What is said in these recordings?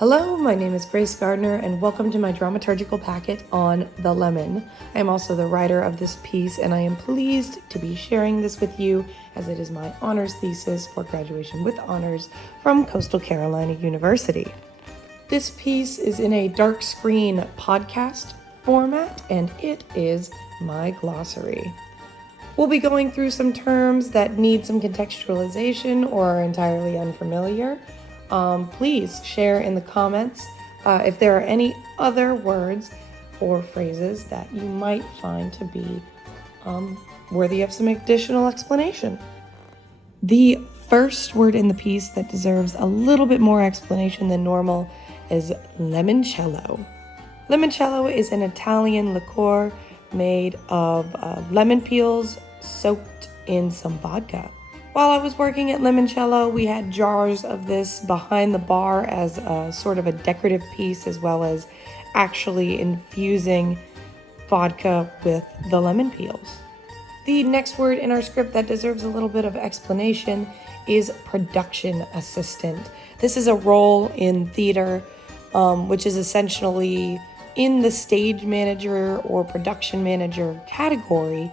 Hello, my name is Grace Gardner, and welcome to my dramaturgical packet on the lemon. I am also the writer of this piece, and I am pleased to be sharing this with you as it is my honors thesis for graduation with honors from Coastal Carolina University. This piece is in a dark screen podcast format, and it is my glossary. We'll be going through some terms that need some contextualization or are entirely unfamiliar. Please share in the comments if there are any other words or phrases that you might find to be worthy of some additional explanation. The first word in the piece that deserves a little bit more explanation than normal is limoncello. Limoncello is an Italian liqueur made of lemon peels soaked in some vodka. While I was working at Limoncello, we had jars of this behind the bar as a sort of a decorative piece, as well as actually infusing vodka with the lemon peels. The next word in our script that deserves a little bit of explanation is production assistant. This is a role in theater, which is essentially in the stage manager or production manager category,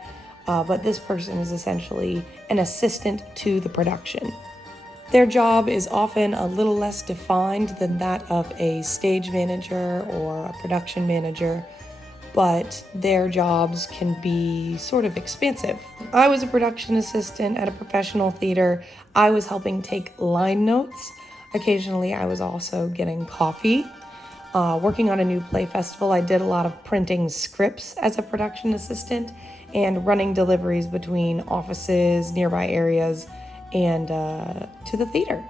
but this person is essentially an assistant to the production. Their job is often a little less defined than that of a stage manager or a production manager, but their jobs can be sort of expansive. I was a production assistant at a professional theater. I was helping take line notes. Occasionally, I was also getting coffee. Working on a new play festival, I did a lot of printing scripts as a production assistant and running deliveries between offices, nearby areas, and to the theater.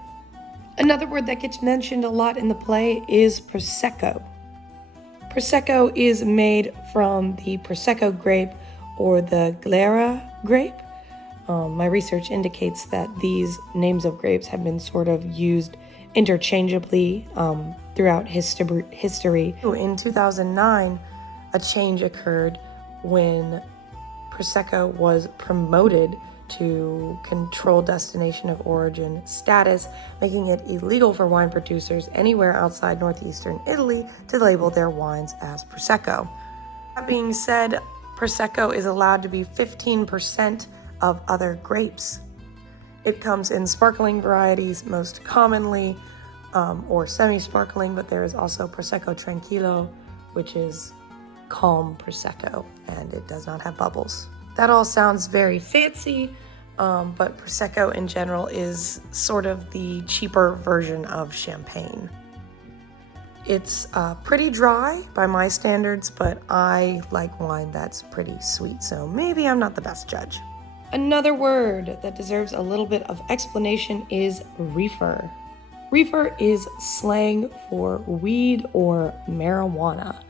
Another word that gets mentioned a lot in the play is Prosecco. Prosecco is made from the Prosecco grape or the Glera grape. My research indicates that these names of grapes have been sort of used interchangeably throughout history. In 2009, a change occurred when Prosecco was promoted to controlled destination of origin status, making it illegal for wine producers anywhere outside northeastern Italy to label their wines as Prosecco. That being said, Prosecco is allowed to be 15% of other grapes. It comes in sparkling varieties most commonly, or semi-sparkling, but there is also Prosecco Tranquillo, which is calm Prosecco, and it does not have bubbles. That all sounds very fancy, but Prosecco in general is sort of the cheaper version of champagne. It's pretty dry by my standards, but I like wine that's pretty sweet, so maybe I'm not the best judge. Another word that deserves a little bit of explanation is reefer. Reefer is slang for weed or marijuana.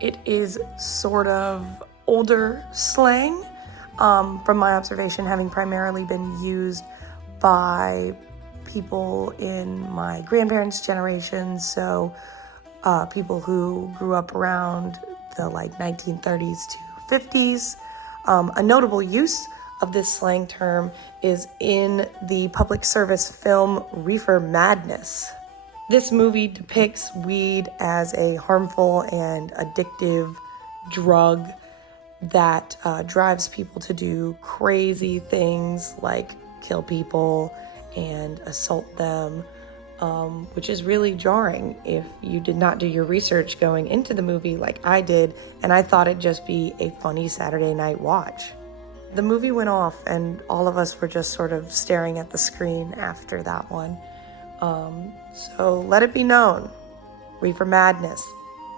It is sort of older slang, from my observation, having primarily been used by people in my grandparents' generation, so people who grew up around the 1930s to 50s. A notable use of this slang term is in the public service film Reefer Madness. This movie depicts weed as a harmful and addictive drug that drives people to do crazy things like kill people and assault them, which is really jarring if you did not do your research going into the movie like I did, and I thought it'd just be a funny Saturday night watch. The movie went off and all of us were just sort of staring at the screen after that one. So let it be known, Reefer Madness,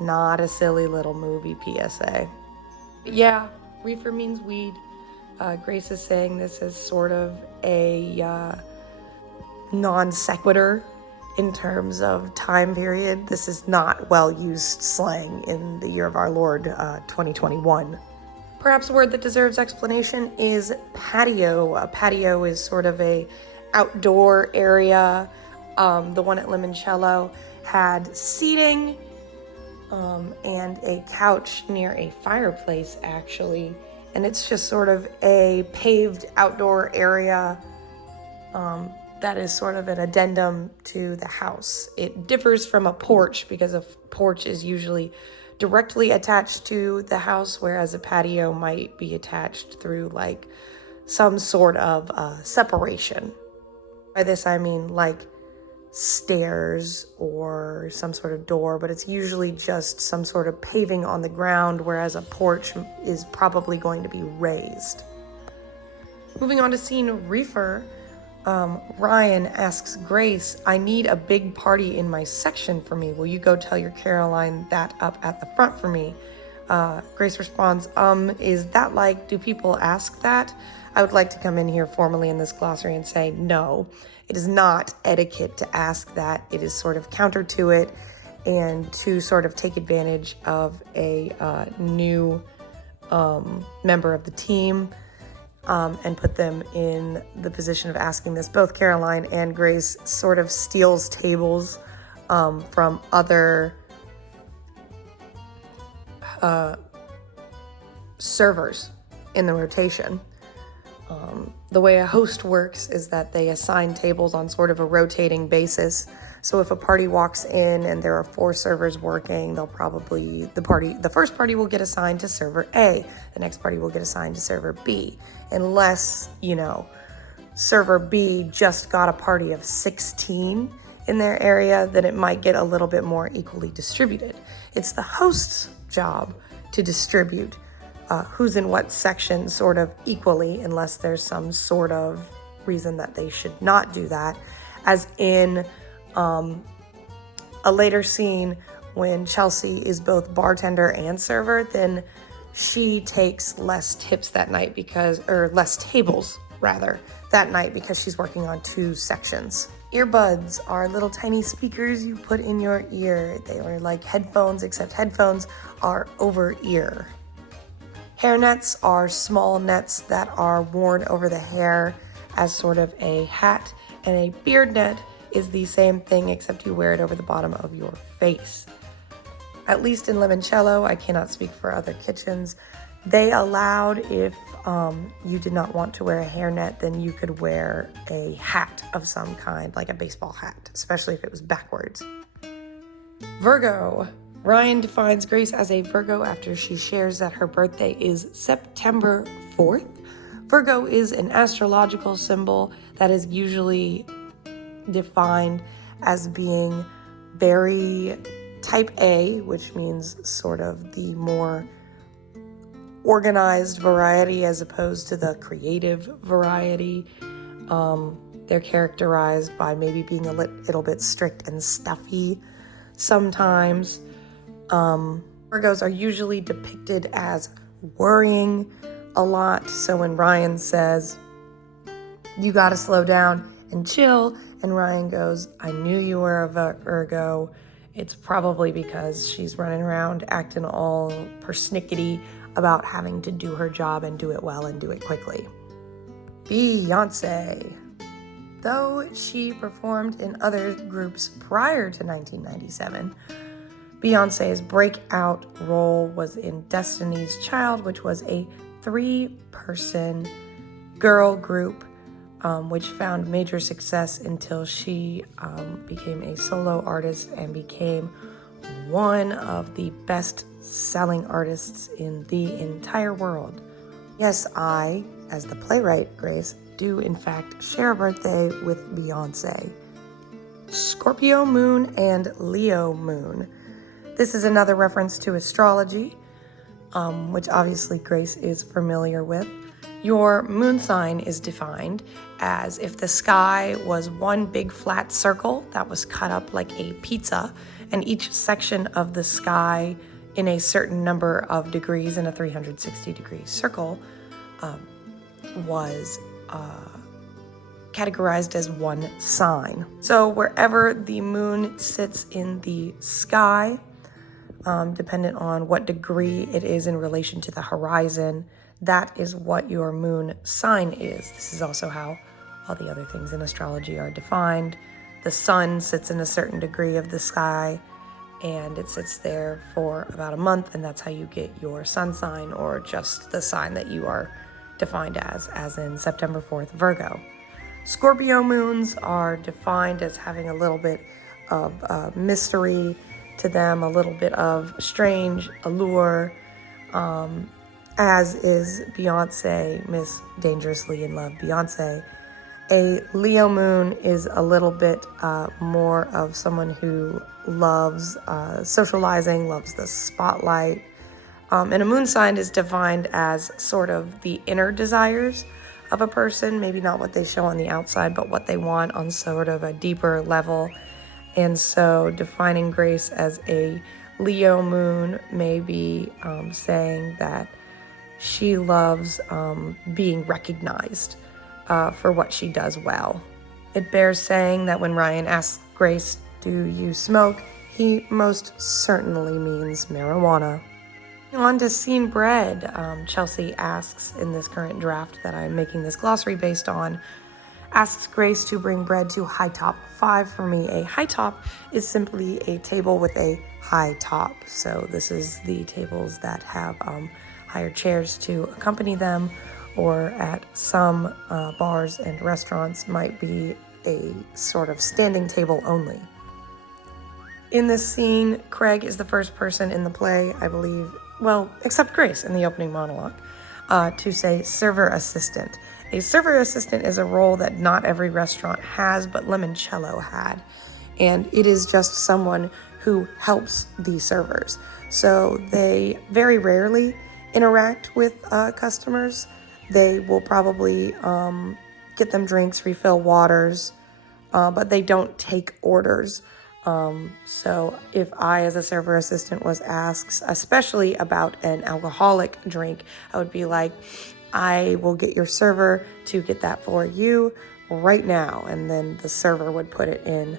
not a silly little movie PSA. Yeah, reefer means weed. Grace is saying this is sort of a non sequitur in terms of time period. This is not well-used slang in the year of our Lord, 2021. Perhaps a word that deserves explanation is patio. A patio is sort of a outdoor area. The one at Limoncello had seating and a couch near a fireplace, actually. And it's just sort of a paved outdoor area that is sort of an addendum to the house. It differs from a porch because a porch is usually directly attached to the house, whereas a patio might be attached through like some sort of separation. By this I mean like stairs or some sort of door, but it's usually just some sort of paving on the ground, whereas a porch is probably going to be raised. Moving on to scene reefer, Ryan asks Grace, I need a big party in my section for me. Will you go tell your Caroline that up at the front for me? Grace responds, is that like, do people ask that? I would like to come in here formally in this glossary and say, no, it is not etiquette to ask that. It is sort of counter to it and to sort of take advantage of a new member of the team. And put them in the position of asking this. Both Caroline and Grace sort of steals tables from other servers in the rotation. The way a host works is that they assign tables on sort of a rotating basis. So if a party walks in and there are 4 servers working, they'll probably, the first party will get assigned to server A, the next party will get assigned to server B, unless, server B just got a party of 16 in their area, then it might get a little bit more equally distributed. It's the host's job to distribute who's in what section sort of equally, unless there's some sort of reason that they should not do that, as in a later scene when Chelsea is both bartender and server, then she takes less tips that night less tables rather, that night because she's working on 2 sections. Earbuds are little tiny speakers you put in your ear. They are like headphones, except headphones are over ear. Hair nets are small nets that are worn over the hair as sort of a hat, and a beard net is the same thing except you wear it over the bottom of your face. At least in Limoncello, I cannot speak for other kitchens, they allowed if you did not want to wear a hairnet, then you could wear a hat of some kind, like a baseball hat, especially if it was backwards. Virgo. Ryan defines Grace as a Virgo after she shares that her birthday is September 4th. Virgo is an astrological symbol that is usually defined as being very type A, which means sort of the more organized variety as opposed to the creative variety. They're characterized by maybe being a little bit strict and stuffy sometimes. Virgos are usually depicted as worrying a lot. So when Ryan says, you gotta slow down and chill, and Ryan goes, I knew you were a Virgo, it's probably because she's running around acting all persnickety about having to do her job and do it well and do it quickly. Beyonce. Though she performed in other groups prior to 1997, Beyonce's breakout role was in Destiny's Child, which was a 3-person girl group, which found major success until she became a solo artist and became one of the best-selling artists in the entire world. Yes, I, as the playwright Grace, do in fact share a birthday with Beyonce. Scorpio moon and Leo moon. This is another reference to astrology, which obviously Grace is familiar with. Your moon sign is defined as if the sky was one big flat circle that was cut up like a pizza, and each section of the sky in a certain number of degrees in a 360-degree circle was categorized as one sign. So wherever the moon sits in the sky, dependent on what degree it is in relation to the horizon, that is what your moon sign is. This is also how all the other things in astrology are defined. The sun sits in a certain degree of the sky, and it sits there for about a month, and that's how you get your sun sign, or just the sign that you are defined as in September 4th, Virgo. Scorpio moons are defined as having a little bit of mystery to them, a little bit of strange allure, as is Beyonce, Miss Dangerously in Love Beyonce. A Leo moon is a little bit more of someone who loves socializing, loves the spotlight. And a moon sign is defined as sort of the inner desires of a person, maybe not what they show on the outside, but what they want on sort of a deeper level. And so defining Grace as a Leo moon may be saying that she loves being recognized for what she does well. It bears saying that when Ryan asks Grace, "Do you smoke?" he most certainly means marijuana. On to scene bread, Chelsea asks in this current draft that I'm making this glossary based on, asks Grace to bring bread to high top 5 for me. A high top is simply a table with a high top. So this is the tables that have higher chairs to accompany them, or at some bars and restaurants might be a sort of standing table only. In this scene, Craig is the first person in the play, I believe, well, except Grace in the opening monologue, to say server assistant. A server assistant is a role that not every restaurant has, but Limoncello had. And it is just someone who helps the servers. So they very rarely interact with customers. They will probably get them drinks, refill waters, but they don't take orders. So if I, as a server assistant, was asked, especially about an alcoholic drink, I would be like, I will get your server to get that for you right now. And then the server would put it in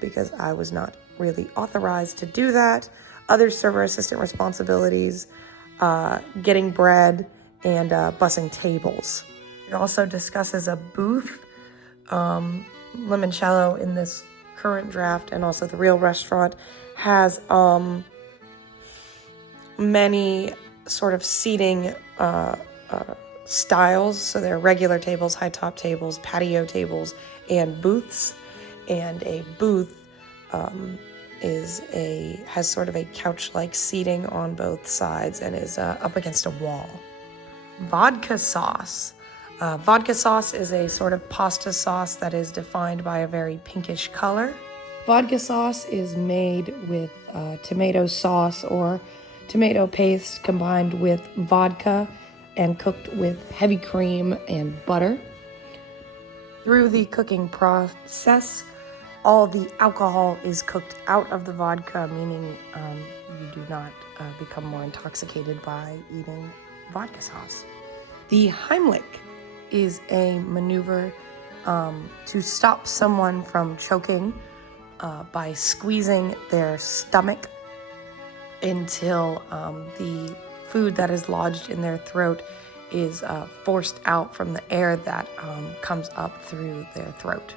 because I was not really authorized to do that. Other server assistant responsibilities, getting bread and bussing tables. It also discusses a booth. Limoncello in this current draft and also the real restaurant has many sort of seating styles. So there are regular tables, high top tables, patio tables, and booths. And a booth has sort of a couch-like seating on both sides and is up against a wall. Vodka sauce. Vodka sauce is a sort of pasta sauce that is defined by a very pinkish color. Vodka sauce is made with tomato sauce or tomato paste combined with vodka and cooked with heavy cream and butter. Through the cooking process, all the alcohol is cooked out of the vodka, meaning you do not become more intoxicated by eating vodka sauce. The Heimlich is a maneuver to stop someone from choking by squeezing their stomach until the food that is lodged in their throat is forced out from the air that comes up through their throat.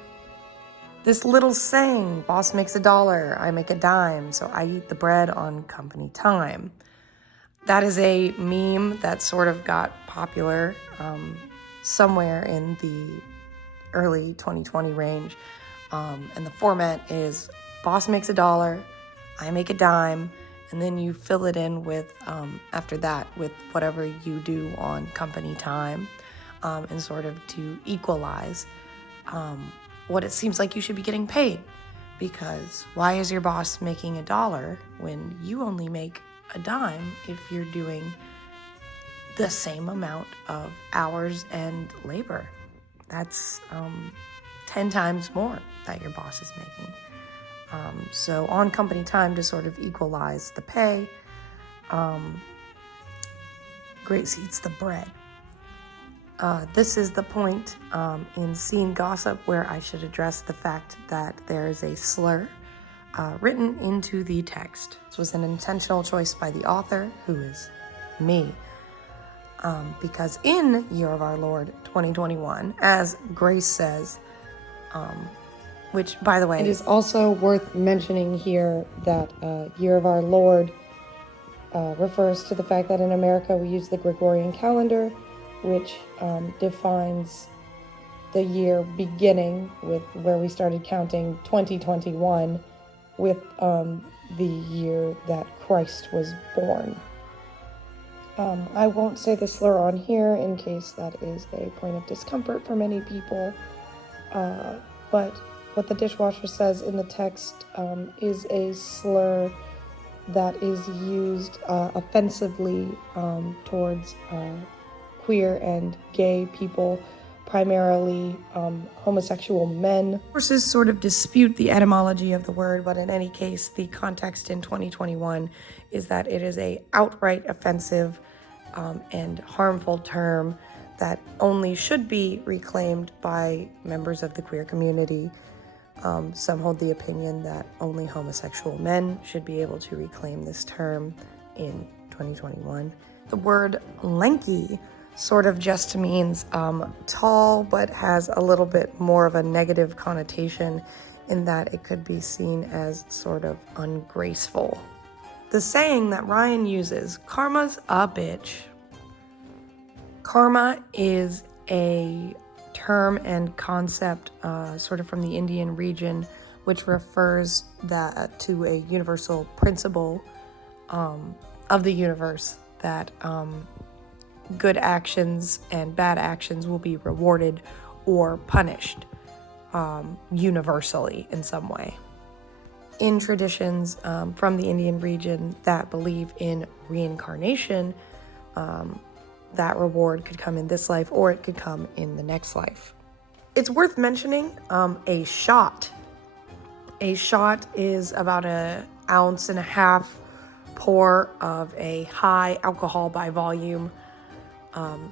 This little saying, boss makes $1, I make a dime, so I eat the bread on company time. That is a meme that sort of got popular somewhere in the early 2020 range. And the format is boss makes $1, I make a dime, and then you fill it in with, after that, with whatever you do on company time, and sort of to equalize what it seems like you should be getting paid. Because why is your boss making $1 when you only make a dime if you're doing the same amount of hours and labor? That's 10 times more that your boss is making. So on company time, to sort of equalize the pay, Grace eats the bread. This is the point in scene gossip where I should address the fact that there is a slur written into the text. This was an intentional choice by the author, who is me. Because in Year of Our Lord 2021, as Grace says, which, by the way, it is also worth mentioning here that Year of Our Lord refers to the fact that in America we use the Gregorian calendar, which defines the year beginning with where we started counting 2021 with the year that Christ was born. I won't say the slur on here in case that is a point of discomfort for many people, but what the dishwasher says in the text is a slur that is used offensively towards queer and gay people, primarily homosexual men. Sources sort of dispute the etymology of the word, but in any case, the context in 2021 is that it is a outright offensive and harmful term that only should be reclaimed by members of the queer community. Some hold the opinion that only homosexual men should be able to reclaim this term in 2021. The word lanky sort of just means tall, but has a little bit more of a negative connotation in that it could be seen as sort of ungraceful. The saying that Ryan uses, karma's a bitch. Karma is a term and concept sort of from the Indian region, which refers to a universal principle of the universe that good actions and bad actions will be rewarded or punished universally in some way. In traditions from the Indian region that believe in reincarnation, that reward could come in this life or it could come in the next life. It's worth mentioning a shot. A shot is about 1.5 ounces pour of a high alcohol by volume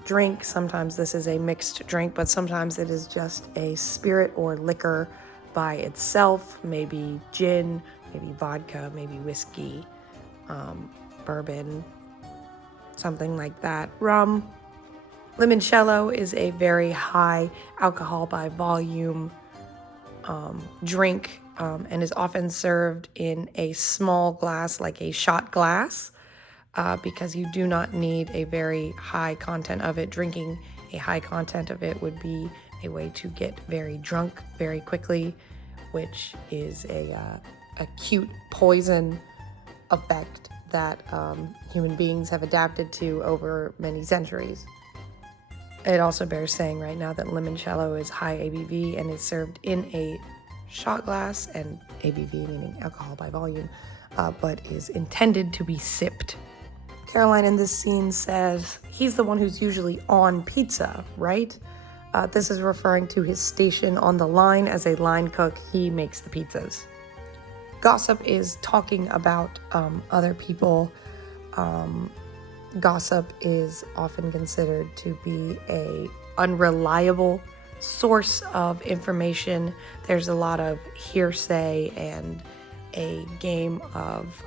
drink. Sometimes this is a mixed drink, but sometimes it is just a spirit or liquor by itself, maybe gin, maybe vodka, maybe whiskey, bourbon, something like that. Rum. Limoncello is a very high alcohol by volume drink and is often served in a small glass, like a shot glass, because you do not need a very high content of it. Drinking a high content of it would be a way to get very drunk very quickly, which is a acute poison effect that human beings have adapted to over many centuries. It also bears saying right now that limoncello is high ABV and is served in a shot glass, and ABV meaning alcohol by volume, but is intended to be sipped. Caroline in this scene says he's the one who's usually on pizza, right? This is referring to his station on the line. As a line cook, he makes the pizzas. Gossip is talking about other people. Gossip is often considered to be a unreliable source of information. There's a lot of hearsay and a game of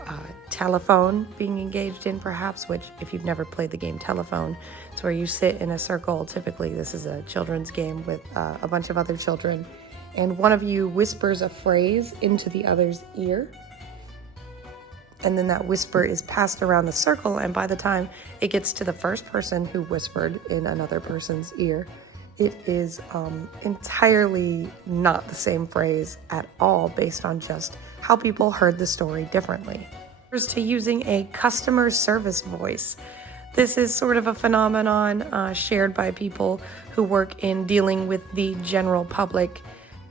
telephone being engaged in, perhaps, which if you've never played the game telephone, it's where you sit in a circle. Typically this is a children's game with a bunch of other children, and one of you whispers a phrase into the other's ear, and then that whisper is passed around the circle, and by the time it gets to the first person who whispered in another person's ear, it is entirely not the same phrase at all, based on just how people heard the story differently. To using a customer service voice. This is sort of a phenomenon shared by people who work in dealing with the general public.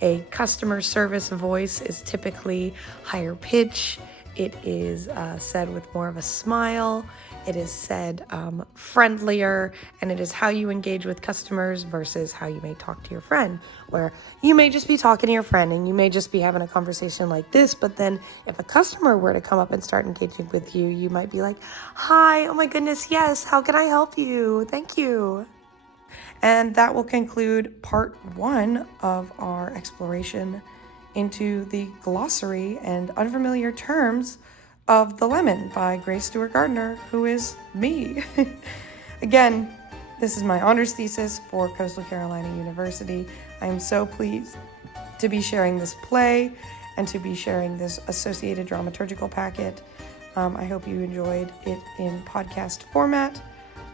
A customer service voice is typically higher pitch. It is said with more of a smile. It is said friendlier, and it is how you engage with customers versus how you may talk to your friend, where you may just be talking to your friend and you may just be having a conversation like this, but then if a customer were to come up and start engaging with you, you might be like, hi, oh my goodness, yes, how can I help you? Thank you. And that will conclude part 1 of our exploration into the glossary and unfamiliar terms of The Lemon by Grace Stewart Gardner, who is me. Again, this is my honors thesis for Coastal Carolina University. I am so pleased to be sharing this play and to be sharing this associated dramaturgical packet. I hope you enjoyed it in podcast format,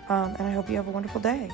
and I hope you have a wonderful day.